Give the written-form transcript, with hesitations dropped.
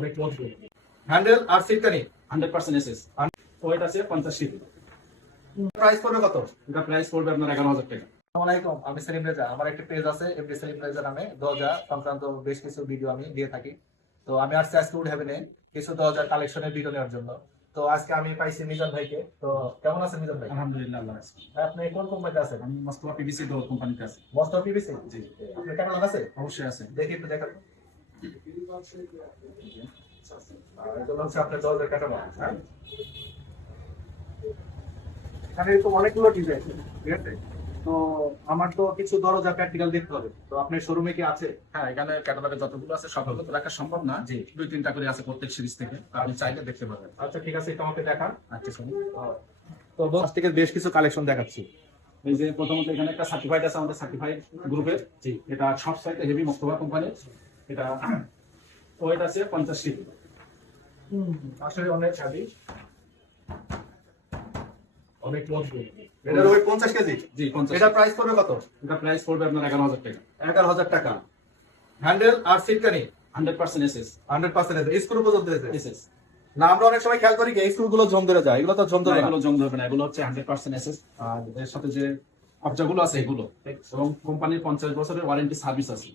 অনেক মজবুত। হ্যান্ডেল আর সিটকানি 100% SS. Wait আছে 50 কেজি। প্রাইস পড়বে কত? এটা প্রাইস পড়বে আপনার 11,000 টাকা। আসসালামু আলাইকুম, আমি সেলিম রেজা। আমার একটা পেজ আছে এমডি সেলিম রেজা নামে। দরজা সংক্রান্ত বেশ কিছু ভিডিও আমি দিয়ে থাকি। তো আমি আসছি আজকে উড হেভেনে কিছু দরজার কালেকশনের ভিডিও নেওয়ার জন্য। তো আজকে আমি পাইছি মিজান ভাইকে। তো কেমন আছেন মিজান ভাই? আলহামদুলিল্লাহ, আল্লাহ রাখছে। ভাই, আপনি কোন কোম্পানিতে আছেন? আমি মোস্তফা পিভিসি ডোর কোম্পানিতে আছি। মস্ত পিবিসি। জি, আপনার ক্যাটালগ আছে? অবশ্যই আছে। দেখি একটু দেখান। এগুলো হচ্ছে আপনার দরজার ক্যাটালগ। হ্যাঁ, এখানে তো অনেকগুলো ডিজাইন, ঠিক আছে? তো আমার তো কিছু দরজা প্র্যাকটিক্যাল দেখতে হবে। তো আপনার শোরুমে কি আছে? হ্যাঁ, এখানে ক্যাটালগে যতগুলো আছে সবগুলো তো দেখা সম্ভব না। জি। 2-3টা করে আছে প্রত্যেক সিরিজ থেকে। আপনি চাইলে দেখতে পারবেন। আচ্ছা, ঠিক আছে, এটা আমাকে দেখান। আচ্ছা শুনুন। তো প্লাস্টিকের বেশ কিছু কালেকশন দেখাচ্ছি। এই যে প্রথমত এখানে একটা সার্টিফাইড আছে আমাদের সার্টিফাইড গ্রুপের। জি। এটা সব সাইতে হেভি মোস্তফা কোম্পানির। এটা ওয়েট আছে 50 কেজি। আসলে অনেক হেভি, অনেক মজবুত। এটার ওয়েট 50 কেজি। জি, 50। এটা প্রাইস পড়বে কত? এটা প্রাইস পড়বে আপনার 11,000 টাকা। 11,000 টাকা। হ্যান্ডেল আর সিটকানি 100% এসএস। 100% আছে। স্ক্রু পর্যন্ত আছে। এসএস। না, আমরা অনেক সময় খেয়াল করি কি স্ক্রু গুলো জং ধরে যায়, এগুলো তো জং ধরে না। এগুলো জং ধরবে না, এগুলো হচ্ছে 100% এসএস। আর এর সাথে যে কবজাগুলো আছে এগুলো এবং কোম্পানির 50 বছরের ওয়ারেন্টি সার্ভিস আছে।